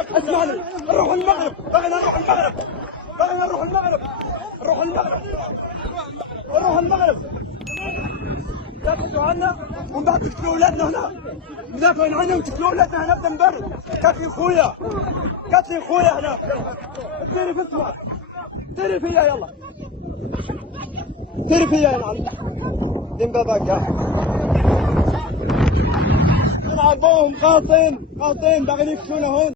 اسمعني، نروح المغرب، بغينا نروح المغرب، بغينا نروح المغرب، نروح المغرب، نروح المغرب. تاكلوا عنا ومن بعد تقتلوا اولادنا هنا، مدافعين عنا وتقتلوا اولادنا هنا بذنبر. قاتلين خويا، قاتلين خويا هنا. ديري في اسمع، ديري فيا يلا، ديري فيا يا معلم. دين باباك يا نلعبوهم غاطين، غاطين باغيين يكشونا هون.